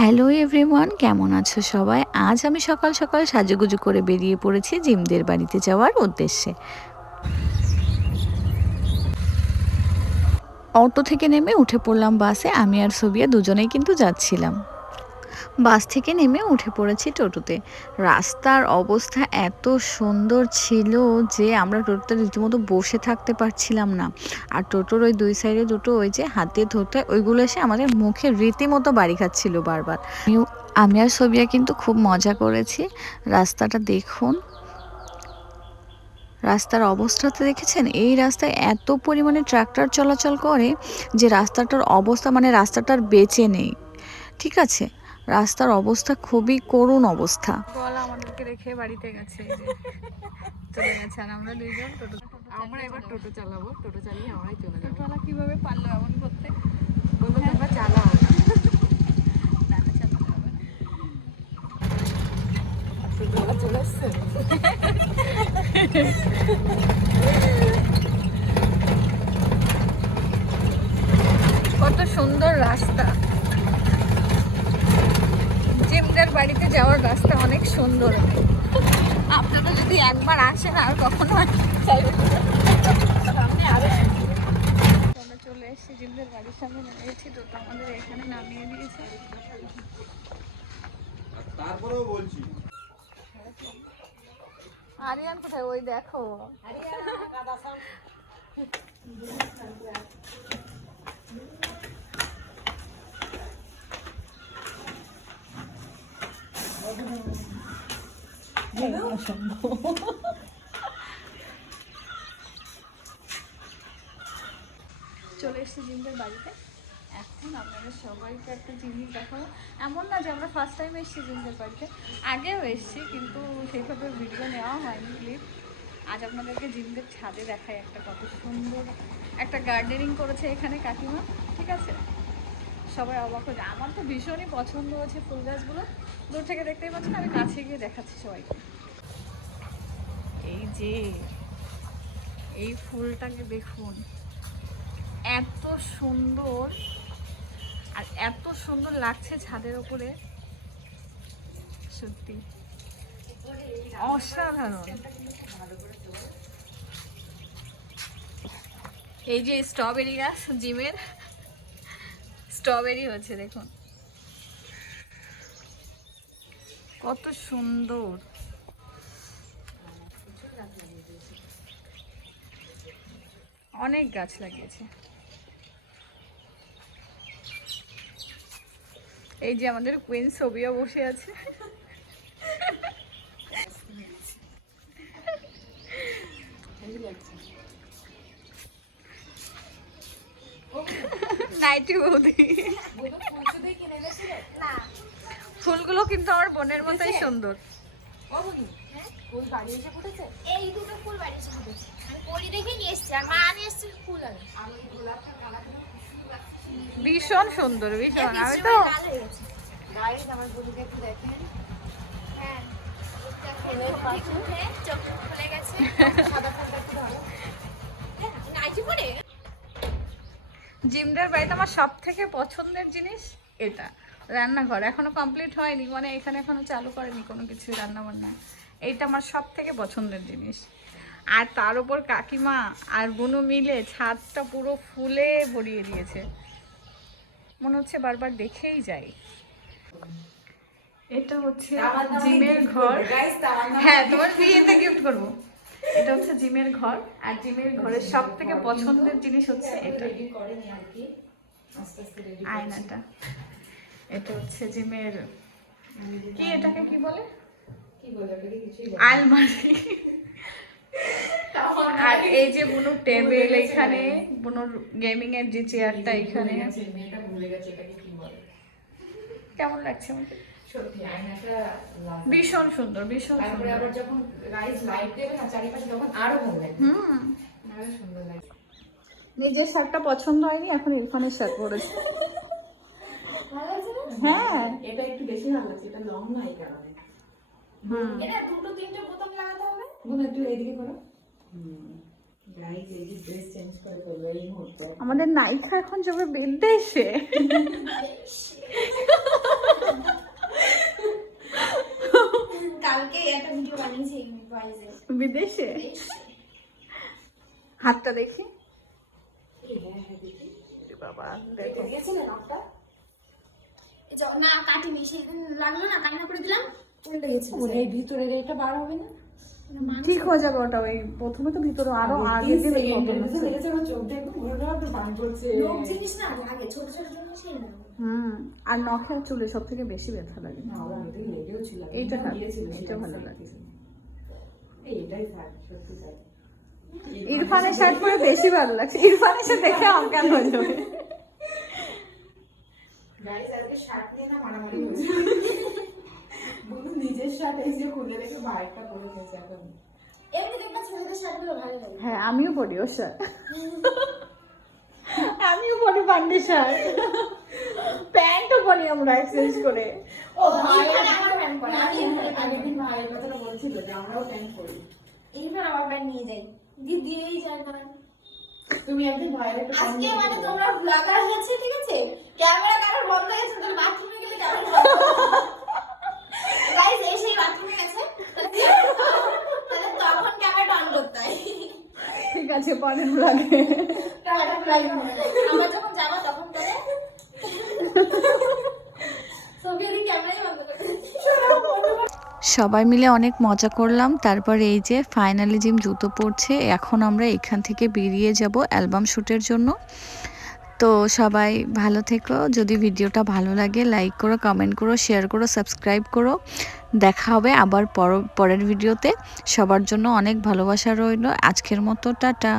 Hello everyone, কেমন আছো সবাই? আজ আমি সকাল সকাল সাজুগুজু করে বেরিয়ে পড়েছি জিমদের বাড়িতে যাওয়ার উদ্দেশ্যে। অটো থেকে নেমে উঠে পড়লাম বাসে। আমি আর সোবিয়া দুজনেই কিন্তু যাচ্ছিলাম। বাস থেকে নেমে উঠে পড়েছি টোটোতে। রাস্তার অবস্থা এত সুন্দর ছিল যে আমরা টোটোতে রীতিমতো বসে থাকতে পারছিলাম না। আর টোটোর ওই দুই সাইডে দুটো ওই যে হাত দিয়ে ধরতে ওইগুলো এসে আমাদের মুখে রীতিমতো বাড়ি খাচ্ছিল বারবার। আমি আর সোবিয়া কিন্তু খুব মজা করেছি। রাস্তাটা দেখুন, রাস্তার অবস্থাতে দেখেছেন? এই রাস্তায় এত পরিমাণে ট্রাক্টর চলাচল করে যে রাস্তাটার অবস্থা মানে রাস্তাটার বেঁচে নেই। ঠিক আছে, রাস্তার অবস্থা খুবই করুণ অবস্থা। বলা আমাদেরকে রেখে বাড়িতে গেছে, চলে গেছে। আর আমরা দুইজন আমরা এবার টোটো চালাবো, টোটো চালিয়ে আমরাই চলে যাবো। টোটোওয়ালা কিভাবে পারলো এমন করতে? বলবো তোমরা চালাও। টোটোওয়ালা চলে এসছে। কত সুন্দর রাস্তা! জিমদের বাড়িতে যাওয়ার রাস্তা অনেক সুন্দর। আপনারা যদি একবার আসেন আর কখনো সামনে আরো আমরা চলে এসেছি জিমদের বাড়ির সামনে নেমেছি। তো আমাদের এখানে নামিয়ে দিয়েছে। তারপরেও বলছি আরিয়ান কোথায়? ওই দেখো চলে এসেছি জিমদের বাড়িতে। এখন আপনাদের সবাইকে একটা জিনিস দেখাবো। এমন না যে আমরা ফার্স্ট টাইম এসেছি জিমদের বাড়িতে, আগেও এসেছি কিন্তু সেইভাবে ভিডিও নেওয়া হয়নি ক্লিপ। আজ আপনাদেরকে জিমদের ছাদে দেখাই একটা কত সুন্দর একটা গার্ডেনিং করেছে এখানে কাকিমা। ঠিক আছে, সবাই অবাক হয়ে যায়। আমার তো ভীষণই পছন্দ হয়েছে ফুল গাছগুলো। দূর থেকে দেখতেই পাচ্ছেন, আমি কাছে গিয়ে দেখাচ্ছি সবাইকে। এই যে এই ফুলটাকে দেখুন, এত সুন্দর আর এত সুন্দর লাগছে ছাদের উপরে, সত্যি অসাধারণ। এই যে স্ট্রবেরি গাছ, জিমের স্ট্রবেরি হচ্ছে দেখুন কত সুন্দর। অনেক গাছ লাগিয়েছে। এই যে আমাদের কুইন সোবিয়া বসে আছে। নাইটি বৌদি। ফুলগুলো কিন্তু আমার বোনের মতোই সুন্দর। ওই বাড়ি এসে ফুটেছে। এই দুটো ফুল বাড়ি এসে ফুটেছে। আমি পরি দেখে নিয়ে এসেছি, আর মা নিয়ে এসেছে ফুল। আমি গোলাপটা কালার ভীষণ সুন্দর, ভীষণ। আমি তো গাইস আমার বলিকে একটু দেখেন। হ্যাঁ, ফুলের পাশে উঠে চোখ খুলে গেছে। সাদা ফুলটা একটু ধরো। নাইটি পরে জিমদের বাড়িতে আমার সব থেকে পছন্দের জিনিস এটা, রান্নাঘর। এখনো কমপ্লিট হয়নি, মানে এখানে এখনো চালু করেনি কোনো কিছু রান্না বান্না। এইটা আমার সব থেকে পছন্দের জিনিস। আর তার উপর কাকিমা আর বুনু মিলে ছাদটা পুরো ফুলে ভরিয়ে দিয়েছে, মনে হচ্ছে বারবার দেখেই যাই। এটা হচ্ছে জিমের ঘর। হ্যাঁ, তোমার বিয়েতে গিফট করবো। এটা হচ্ছে জিমের ঘর, আর জিমের ঘরের সব থেকে পছন্দের জিনিস হচ্ছে এটা, আয়নাটা। এটা হচ্ছে জিমের কি, এটাকে কি বলে, আলমারি। আর এই যে বুনুর টেবিল, এখানে বুনুর গেমিং এর যে চেয়ারটা এখানে। মেয়েটা ভুলে গেছে এটাকে কি বলে। কেমন লাগছে আমাকে? সত্যি আয়নাটা ভীষণ সুন্দর, ভীষণ তারপরে সুন্দর। আবার যখন গাইস লাইট দেবে না চারিপাশে, তখন আরো ভালো লাগে। আরো সুন্দর লাগে। নিজের শার্টটা পছন্দ হয়নি, এখন ইরফানের শার্ট পরেছে। ভালো আছে না? হ্যাঁ, এটা একটু বেশি ভালো লাগছে, এটা লং না এই কারণে। এটা দুটো তিনটে বোতাম লাগাতে হবে। বোন একটু এইদিকে করো। গাইস এই যে ড্রেস চেঞ্জ করে ফেলবো এই মুহূর্তে। আমাদের নায়িকা এখন যাবে বিদেশে। বাইরে বিদেশে? হাতটা দেখি। এ বাবা দেখো, গেছিলেন আপনার? না কাটিনি, সেদিন লাগলো না, কান্না করে দিলাম, উল্টে গেছে। এই ভিতরের এটা বার হবে না? ঠিক হয়ে যাবে ওটা। ওই প্রথমে তো ভিতরে আরো আগে দিলে চোখটা একটু ঘুরে বান করছে। লোক জিনিস না লাগে, ছোট ছোট জিনিসই না। আর নখে আর চুলে সব থেকে বেশি ব্যথা লাগে। না, ওরা অনেকটাই লেগেও ছিল। এইটা থাক, গিয়েছিল, এইটা ভালো লাগে। এইটাই থাক, সত্যি তাই। ইরফানের শার্ট পরে বেশি ভালো লাগছে। ইরফানের শার্ট দেখে অজ্ঞান হয়ে যাবে। গাইস আজকে শার্ট নিয়ে না মারামারি হয়েছে। বুনু নিজের শার্ট এসে খুলে রেখে বাইরটা পরে গেছে এখন। এমনি দেখবা ছেলেদের শার্টগুলো ভালো লাগে। হ্যাঁ, আমিও পরি ওর শার্ট। আমিও পরি পান্ডে শার্ট, প্যান্টও পরি আমরা এক্সচেঞ্জ করে। ও ভাই, আমার প্যান্ট পরে, আমি আগের দিন ভাইয়ের কথাটা বলছিল যে আমরাও প্যান্ট পরি। এইবার আমার প্যান্ট নিয়ে যাই, দিয়েই যায় না। তুমি একদিন ভাইয়ের একটা প্যান্ট আজকে নিয়ে মানে যাও। তোমরা ব্লগার হচ্ছে, ঠিক আছে, ক্যামেরা কারোর বন্ধ হয়ে গেছে, তোমরা বাথরুমে গেলে ক্যামেরা গাইস এসে বাথরুমে গেছে, তাহলে তখন ক্যামেরাটা অন করতে হয়। ঠিক আছে, পরের ব্লগে। আমরা যখন যাবো তখন করে সবই ক্যামেরাই বন্ধ করে সবাই মিলে অনেক মজা করলাম। তারপর এই যে ফাইনালি জিম জুতো পরছে। এখন আমরা এখান থেকে বেরিয়ে যাব অ্যালবাম শ্যুটের জন্য। তো সবাই ভালো থেকো। যদি ভিডিওটা ভালো লাগে লাইক করো, কমেন্ট করো, শেয়ার করো, সাবস্ক্রাইব করো। দেখা হবে আবার পরের ভিডিওতে। সবার জন্য অনেক ভালোবাসা রইল। আজকের মতো টাটা।